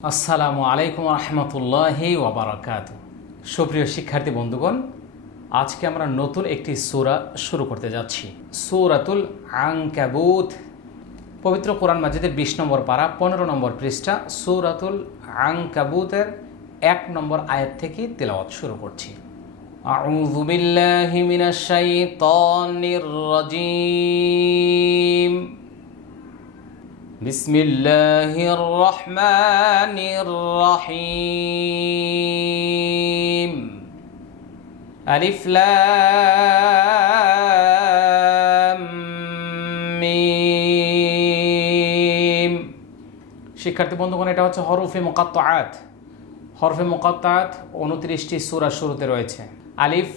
আসসালামু আলাইকুম রহমতুল্লাহি ওবরাকাত সুপ্রিয় শিক্ষার্থী বন্ধুগণ আজকে আমরা নতুন একটি সূরা শুরু করতে যাচ্ছি সূরাতুল আংকাবুত পবিত্র কোরআন মাজিদের বিশ নম্বর পারা পনেরো নম্বর পৃষ্ঠা সূরাতুল আংকাবুতের এক নম্বর আয়াত থেকে তেলাওয়াত শুরু করছি أعوذ بالله من الشيطان الرجيم بسم الله الرحمن الرحيم ألف لام মিম শিক্ষার্থী বন্ধুগণ এটা হচ্ছে হরফে মোকাত্তাত হরফে মোকাত্তাত উনত্রিশটি সূরা শুরুতে রয়েছে আলিফ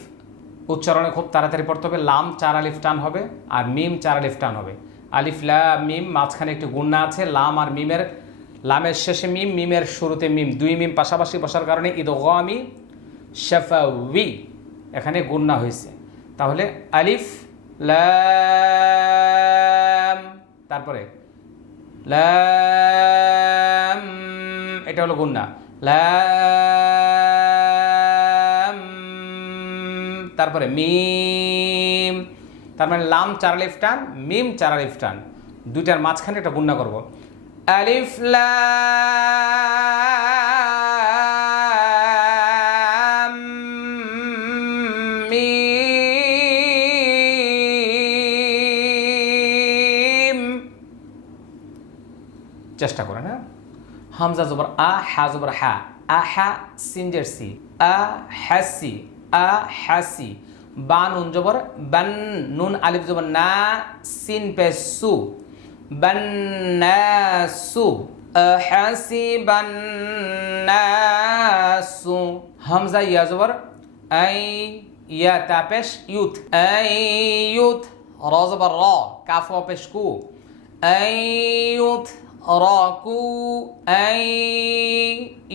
উচ্চারণে খুব তাড়াতাড়ি পড়তে হবে লাম চার আলিফ টান হবে আর মিম চার আলিফ টান হবে আলিফ লা মিম, মাঝখানে একটি গুন্না আছে। লাম আর মিমের, লামের শেষে মিম, মিমের শুরুতে মিম। দুই মিম পাশাপাশি বসার কারণে ইদগামি শাফাউই এখানে গুন্না হয়েছে। তাহলে আলিফ, লাম, তারপরে লাম, এটা হলো গুন্না লাম, তারপরে মিম তার মানে লাম চার আলিফ টান, মিম চার আলিফ টান। দুইটার মাঝখানে একটা গুন্না করব। আলিফ চেষ্টা করেন হ্যাঁ? হামজা জবর আ, হা জবর হা। আ, হা সিনজের সি আ, হ্যাসি। আ, হ্যাসি। বা নুন জবর, বান নুন আলিফ জবর, না, সিন পে সু। বান্নাসু হাসিবান্নাসু হামজা, ইয়া জবর, আই, ইয়া তা পেশ, ইউথ। আই, ইউথ, র জবর, র, কাফ পেশ, কু। আই, ইউথ রাকু আই,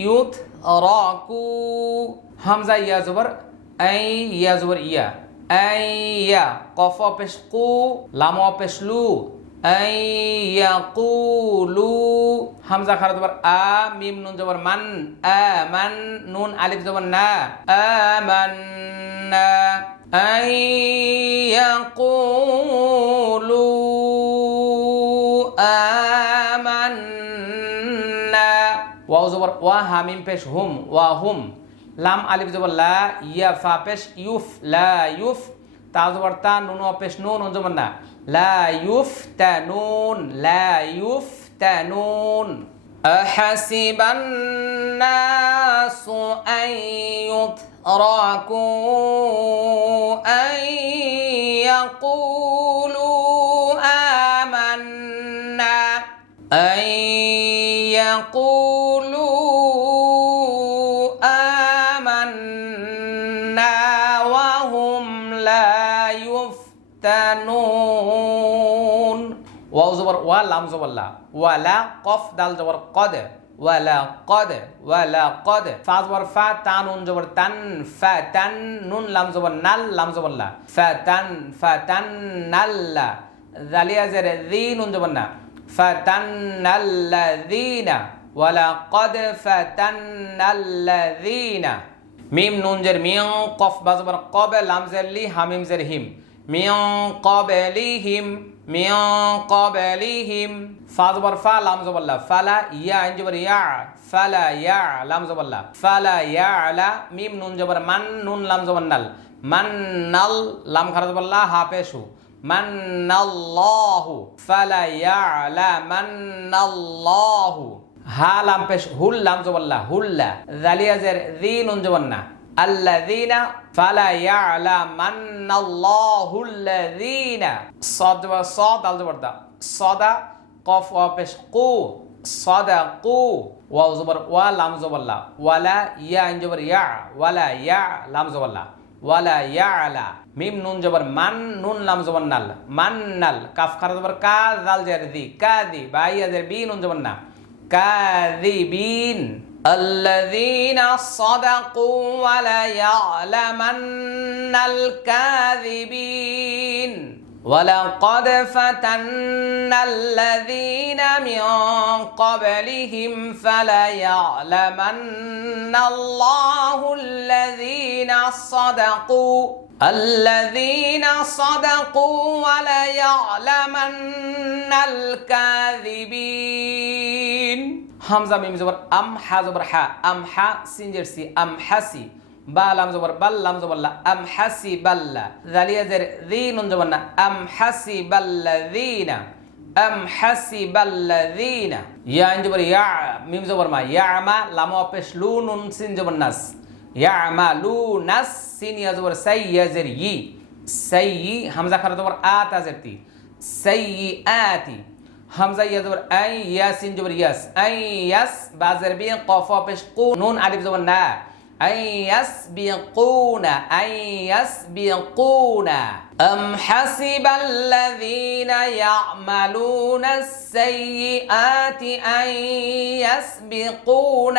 ইউথ রাকু হামজা, ইয়া জবর আই ইয়া ইয়া আই ইয়া কফ পেশ কু লাম পেশ লু আই ইয়াকুলু হামজা খারা জবর আ মিম নুন জবর মান আ মান নুন আলিফ জবর না আমান্না আই ইয়াকুলু আমান্না ওয়াও জবর ওয়া হামিম পেশ হুম ওয়া হুম লাম আলিফ জবর লা ইয়া ফা পেশ ইউফ লা ইউফ তা জবর তা নুন ও পেশ নুন নুন জবর না লা ইউফ তা নুন লা ইউফ তা নুন أحسب الناس أن يتركوا أن يقولوا آمنا أن يقولوا يفتنون ওয়াও জবর ওয়া লাম জবর লা ওয়ালা কফ দাল জবর কদ ওয়ালা কদ ওয়ালা কদ ফা জবর ফা তা নুন জবর তান ফা তান নুন লাম জবর নাল লাম জবর লা ফা তান ফা তান নাল্লা জালিয়া জের দি নুন জবর না ফা তান নাল্লাযীনা ওয়ালা কদ ফা তান নাল্লাযীনা মিম নুন জের মিয়ং কফ বা জবর কব লাম জের লি হামিম জের হিম মিয়ং কবলিহিম মিয়ং কবলিহিম ফা জবর ফা, লাম জবল্লা ফালা ইয়া, আইন ইয়া, ফালা ইয়া, লাম জবল্লা ফালা ইয়া, আলা, মিম, নুন জবর মান, নুন, লাম জবর নাল। মান নাল, লাম খারা জবল্লা হা পেশু মান নাল্লাহু ফালা ইয়া, আলা, মান নাল্লাহু হা, লাম পেশ হুল, লাম জবল্লা হুল্লা জালিয়া আল্লাযীনা ফালা ইয়ালামান্নাল্লাহু আল্লাযীনা সাদ ওয়া সাদ আল জবরদা সাদা কফ ওয়া পেশ কু, সাদাকু ওয়া জবর ওয়া, লাম জবরলা ওয়ালা ইয়া ইন জবর ইয়া ইয়া, লাম জবরলা ওয়ালা ইয়ালা মিম নুন জবর মান, নুন লাম জবর নাল। মান নাল, কাফ খারা জবর কা, জাল জার দি, কা দি, বা ইয়া জার বি, নুন জবর না। কাযিবিন الذين صدقوا وليعلمن الكاذبين. ولقد فتنا الذين من قبلهم فليعلمن الله الذين صدقوا الذين صدقوا وليعلمن الكاذبين. حمزة ميم زبر أم حا زبر حا أم حا سنجرسي أم حسي বা লাম জবর বাল লাম জবর লা আম হাসি বাল্লা জালিয়া জের জি নুন জবর না আম হাসি বাল্লাযিনা আম হাসি বাল্লাযিনা ইয়া ইন জবর ইয়া মিম জবর মা ইয়া মা লাম অপেশ লু নুন সিন জবর নাস ইয়া মা লু নাস সিন ইয়া জবর সাই ইয়া জের ই সাই হামজা খারা জবর আ তাজের তি সাই আতি হামজা ইয়া জবর আই ইয়াসিন জবর ইয়াস আই ইয়াস বাজার বি কফ পেশ কু নুন আলিফ জবর না আই أن يسبقون أن يسبقون أم حسب الذين يعملون السيئات أن يسبقون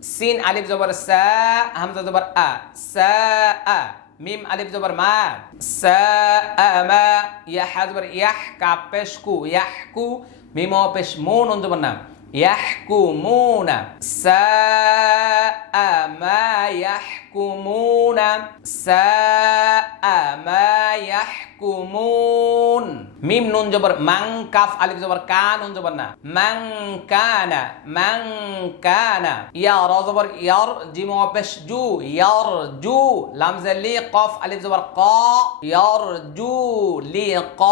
سين ألف زبر ساء. همزة زبر أ. ساء. ميم ألف زبر ما. ساء ما. يحزبر يحكى بشكو يحكو. ميم بشمون مون زبر يحكمون ساء ما يحكمون ساء ما يحكمون মিম নুন জবর মাং কাফ আলিফ জবর কা নুন জবর না মাং কানা মাং কানা ইয়া র জবর ইয়ার জিম অপেশ জু ইয়ার জু লাম জালি কফ আলিফ জবর ক ইয়ার জু লি ক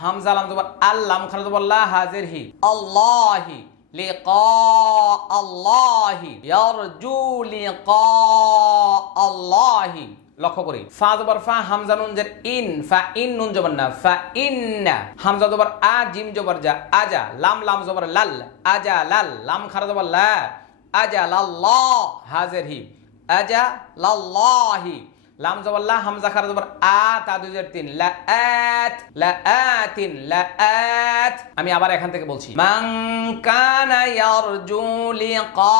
হামজা লাম জবর আল লাম খানা জবর লা হাজির হি আল্লাহি লিকাআ আল্লাহি ইয়ারজু লিকাআ আল্লাহি লক্ষ্য করি, ফা জবর ফা, হামজা নুন জের ইন, ফা ইন নুন জবর না, ফা ইন হামজা জবর আ, জিম জবর যা, আজা, লাম লাম জবর লাল, আজা, লাল, লাম, খারা জবর লা, আজা, লাল্লাহ, হাজের হি, আজা, লাল্লাহি। লাম জবর, লা হামজা খারা জবর, আ, তা দুই জের তিন। লা, আত, লা, আতিন, লা, আত। আমি আবার এখান থেকে বলছি। মান কানা ইয়ারজু লিকা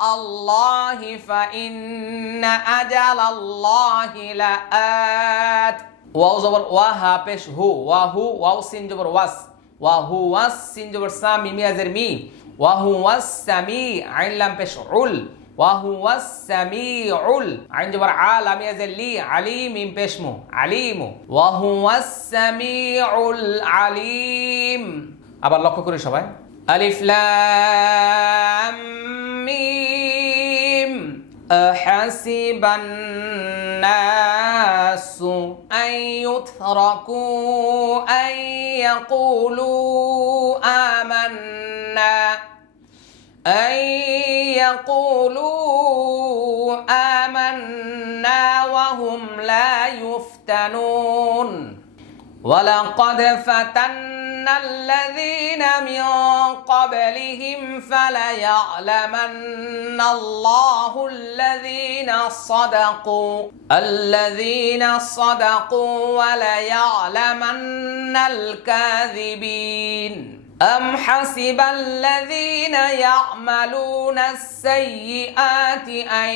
আল্লাহি ফা ইন্না আজালাল্লাহি লা, আত। ওয়াও জবর, ওয়া, হা, পেশ, হু, ওয়া, হু, ওয়াও, সিন জবর, ওয়াস। ওয়া, হু, ওয়াস, সিন জবর, সা মিমি আজের মি। ওয়া, হু, ওয়াস সামি আইন লাম, পেশ, উল। وهو السميع عين جبر عالم يزلي عليم بشمو عليم وهو السميع العليم আবার লক্ষ্য করি সবাই আলিফ লাম মিম أحسب الناس أن يتركوا أن يقولوا يقولوا آمنا وهم لا يفتنون. ولقد فتنا الذين من قبلهم فليعلمن الله الذين صدقوا الذين صدقوا وليعلمن الكاذبين. أم حسب الذين يعملون السيئات أن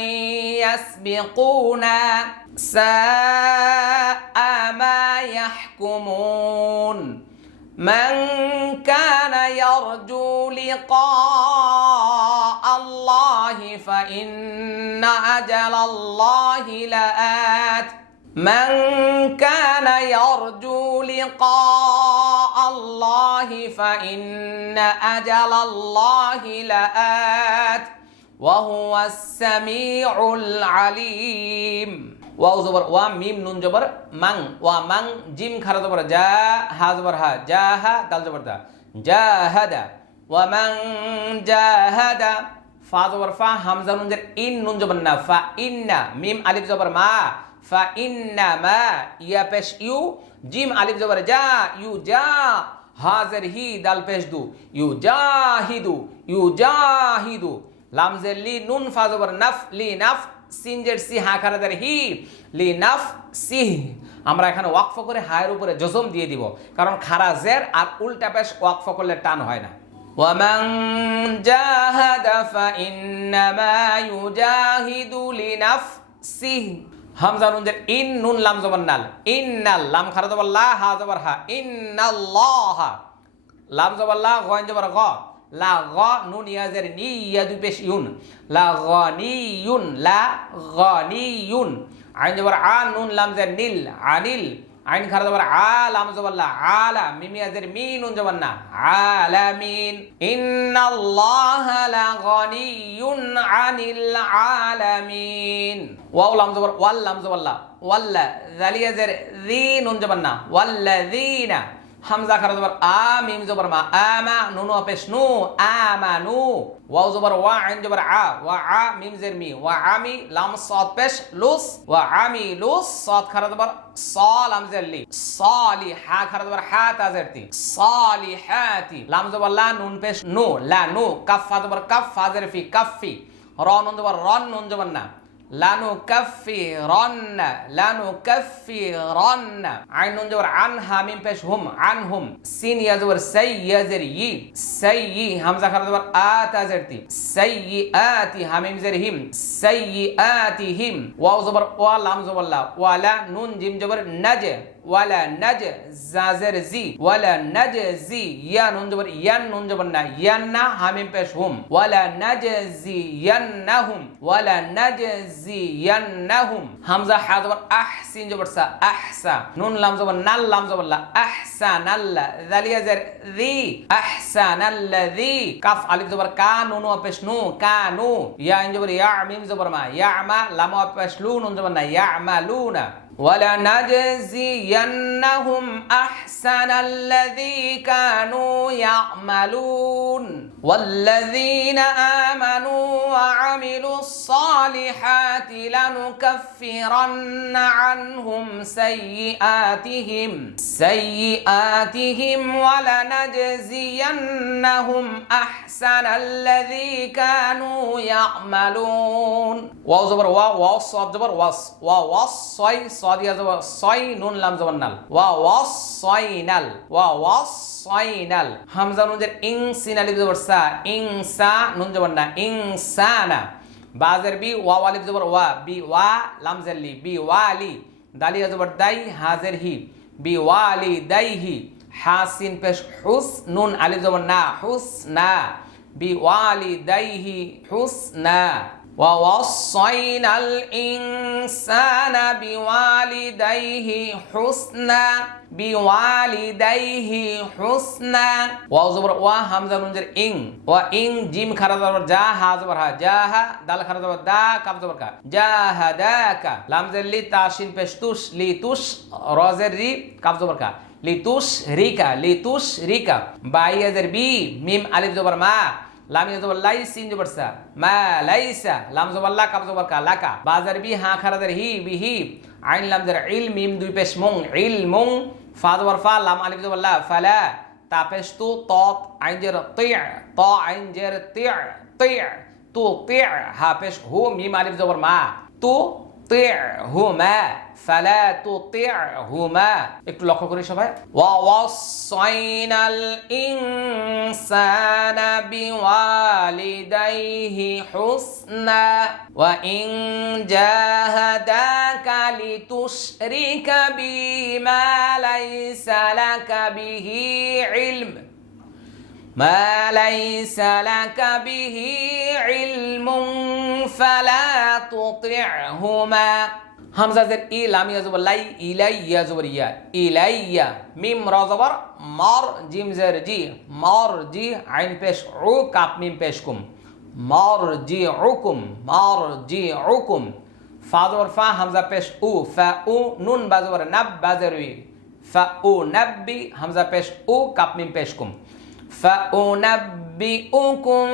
يسبقونا ساء ما يحكمون من كان يرجو لقاء الله فإن أجل الله لآت من كان يرجو لقاء الله فإن أجل الله لآت وهو السميع العليم ওয়াও জবর ওয়া মিম নুন জবর মাং ওয়া মাং জিম খারা জবর জা হা জবর হা জা হা দাল জবর দা জাহাদা ওয়া মাং জাহাদা ফা জবর ফা হামজা নুন জের ইন নুন জবর না ফা ইন্না মিম আলিফ জবর মা ফা ইন্না মা ইয়া পেশ ইউ জিম আলিফ জবর যা ইউ যা হাজের হি দাল পেশ দু ইউ জাহিদু ইউ জাহিদু লামজের লি নুন ফা জবর নাফ লি নাফ সিনজের সি হা খারাদের হি লি নাফ সিহ আমরা এখানে ওয়াকফ করে হায়ের উপরে জজম দিয়ে দিব কারণ খারা জের আর উল্টা পেশ ওয়াকফ করলে টান হয় না ومن جاهد فإنما يجاهد لنفسه হামজা নুন জের ইন নুন লাম জবর নাল ইন নাল লাম খারা জবর লা, হা জবর হা ইন নাল লাম জবর লা গয়েন জবর গ। লা গ, নুন ইয়াজের নি ইয়া দুই পেশ ইউন। লা গ, নি ইউন, লা গনিয়ুন আইন জবর আ, নুন লাম জের নীল আনিল আইন খারা জবর আল লাম জবর লা আলা মিম ইয়াজের মি নুন জবর না। আলামিন ইন্নাল্লাহা লা গনিয়ুন আনিল আলামিন। ওয়াও লাম জবর ওয়াল লাম জবর ওয়াল্লা জালিয়াজের জি নুন জবর না। ওয়াল্লাযিনা হামজা খারা জবর আ, মিম জবর মা আমা নুন পেশ, নু আমানু ওয়াও জবর ওয়া, আইন জবর আ, ওয়া, আ, মিম জের মি, ওয়া আমি লাম, সাদ, পেশ, লুস। ওয়া আমি লুস, সাদ খারা জবর সা, লাম, জের লি। সালি হা খারা জবর হা, তা, জের তি। সালিহাতি লাম জবর লা, নুন, পেশ, নু, লা, নু। কাফ ফা লানু কাফি রন্না লানু কাফি রন্না আইন নুন জবর আন হামিম পেশ হুম আন হুম সিন ইয়া জবর সাই ইয়া জের ই সাই ই হামজা খারা জবর আ তা। জের তি সাই ই আতি হামিম জের হিম। সাই ই আতি হিম। ওয়াও জবর ওয়া, লাম জবর লা। ওয়ালা নুন, জিম জবর নাজে। ওয়ালা নাজ জাজের জি ওয়ালা নাজ জি ইয়া নুন জবর ইয়ান নুন জবর না ইয়ান না হামিম পেশ হুম। ওয়ালা নাজ জি ইয়ান না হুম ওয়ালা নাজ জি ইয়ান না হুম হামজা হা জবর আহ সিন জবর সা, আহসা। নুন লাম জবর, নাল লাম জবর লা, আহসা নাল্লা দালিয়া জের জি, আহসা নাল্লা জি। কাফ আলিফ জবর কা, নুন পেশ নু, কা নু। ইয়া ইন জবর ইয়া মিম জবর মা ইয়া মা লাম পেশ লু, নুন জবর না ইয়া মা লু না ولنجزينهم أحسن الذي كانوا يعملون. والذين آمنوا وعملوا الصالحات لنكفرن عنهم سيئاتهم سيئاتهم ولنجزينهم أحسن الذي كانوا يعملون. واو زبر واو واو صاد زبر واس واو واس صي صاد يا زبر صي نون لام زبر نال. واو واس صي نال. واو واس صي نال. همزة نون جر إن سين زبر ইংসা ইংসা, নুন জবর না, ইংসানা। বাজের বি, ওয়া, ওয়ালিফ জবর ওয়া, বি, ওয়া, লামজের বি, ওয়ালি। দালি জবর দাই, হাজের হি। বি, ওয়ালি দাই হি। হাসিন পেশ হুস, নুন, আলিফ জবর না, হুস না। বি, ওয়ালি দাই হি, হুস না। ووصينا الإنسان بوالديه حسنا بوالديه حسنا واو زبر وا همزة نون جر إن وإن جيم خرج زبر جا ها زبر ها جا ها دال خرج زبر دا كاف زبر كا جا ها دا كا لام زر لي تاشين پشتوش لي توش روزر ري كاف زبر كا لي توش ريكا لي توش ريكا باي زر بي ميم ألف زبر ما লাম জবর লাই সিন জবর সা মা লাইসা, লাম জবর লা কাব জবর কা লাকা। বাজার বি, হা খারাদার হি, বি আইন, লাম জার ইল, মিম, দুই পেশ, মুং। ইল, মুং, ফা জবর ফা, লাম, আলিফ জবর লা ফালা তা পেশ, তু তত আইন, জের, তি, ত, আইন, জের, তি তি, তু, তি, হা, পেশ, হু, মিম, আলিফ জবর মা। তু তুতি'হুমা ফালা তুতি'হুমা একটু লক্ষ্য করি সবাই ওয়া ওয়াসাইনাল ইনসানা বিওয়ালিদাইহি হুসনা ওয়া ইন জাহাদাকা লিতুশরিকা বিমা লাইসা লাকা বিহি ইলম ما ليس لك به علم فلا تطعهما. همزة زر إي لام يزبر لي إلي يزبر يا إلي ميم را زبر مار جيم زر جي. مار جي عين بيش عو كاب ميم بيشكم مار جي عوكم مار جي عوكم فا زبر فا همزة بيش أو. فا أو نون بزبر نب بزروي فا أو نب بي همزة بيش أو كاب ميم بيشكم হামজা পেশ উ কাপ মিম পেশ কুম فأنبئكم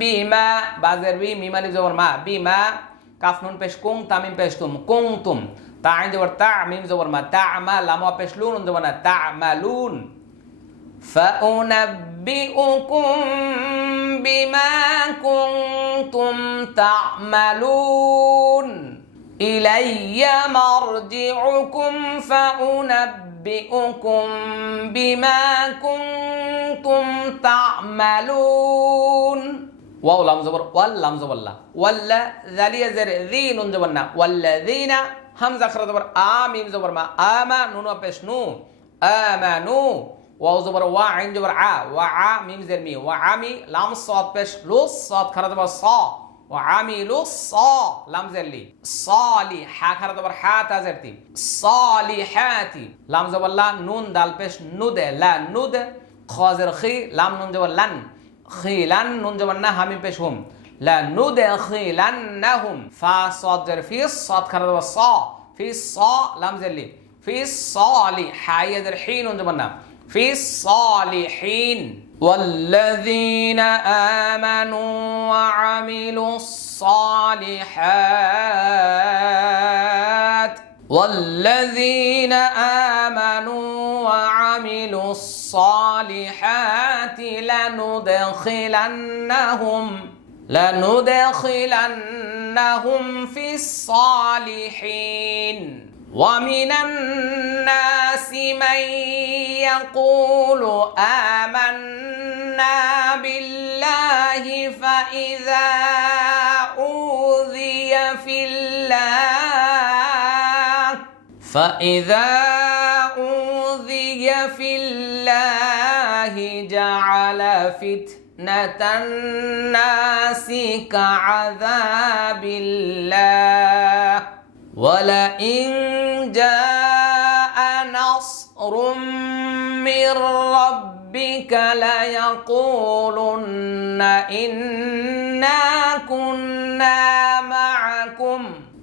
بما বাজের বি মিম আলিফ জবর মা বিমা কাফ নুন পেশ কুং তামিম পেশ তুম কুং তুম তা আইন জবর তা মিম জবর মা তা আমা লামা পেশ লুন জবর না তা আমালুন فأنبئكم بما كنتم تعملون إلي مرجعكم فأنبئكم بما كنتم تعملون واو لام زبر وال لام زبر لا. ولا ذلية زر ذي نون زبرنا والذين هم خر زبر آ ميم زبر ما. آما نون وبش نو. آمنو واو زبر وا عين زبر ع وا وع ميم زر مي وا وعمي لام صاد بش لو صاد خر زبر صا. وعملوا الصا لام زر لي. صالحا خر زبر حا تازرتي زر تي. صالحاتي. لام زبر لا نون دال بش نود لا نود খাজের খি লাম নুন জবর লান খিলান নুন জবর না হামি পেশ হুম লা নুদখিলান্নাহুম ফা সাদ জের ফি সাদ খারা জবর সা ফি সা লাম জের লি في الصالحين الحين جمعنا في الصالحين والذين آمنوا وعملوا الصالحات والذين آمنوا وعملوا الصالحات لندخلنهم لندخلنهم في الصالحين. ومن الناس من يقول آمنا بالله فإذا أوذي في الله فإذا أوذي في الله جعل فتنة الناس كعذاب الله. ولئن جاء نصر من ربك ليقولن إنا كنا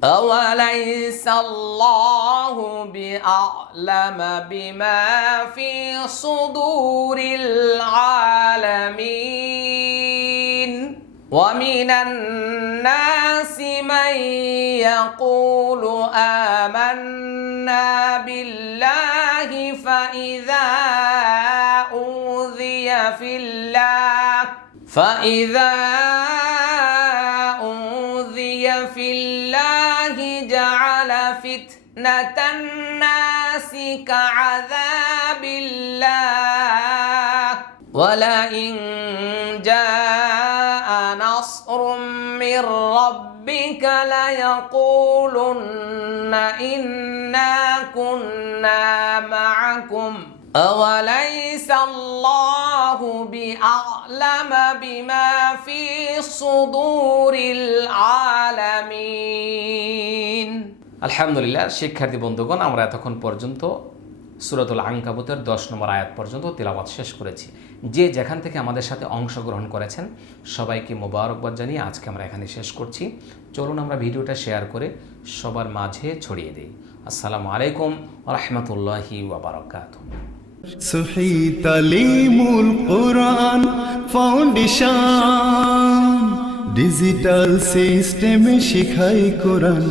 أوليس الله بأعلم بما في صدور العالمين؟ ومن الناس من يقول آمنا بالله فإذا أوذي في الله فإذا كعذاب الله. ولئن جاء نصر من ربك ليقولن إنا كنا معكم. أوليس الله بأعلم بما في صدور العالمين আলহামদুলিল্লাহ, শিক্ষার্থী বন্ধুগণ, আমরা এতক্ষণ পর্যন্ত সুরতুল আঙ্কাবুতের দশ নম্বর আয়াত পর্যন্ত তেলাওয়াত শেষ করেছি। যে যেখান থেকে আমাদের সাথে অংশগ্রহণ করেছেন, সবাইকে মোবারকবাদ জানিয়ে আজকে আমরা এখানে শেষ করছি। চলুন আমরা ভিডিওটা শেয়ার করে সবার মাঝে ছড়িয়ে দিই। আসসালামু আলাইকুম রহমতুল্লাহি ওবরাকাত তালিমুল ফাউন্ডেশন, ডিজিটাল সিস্টেমে শিখাই কোরআন।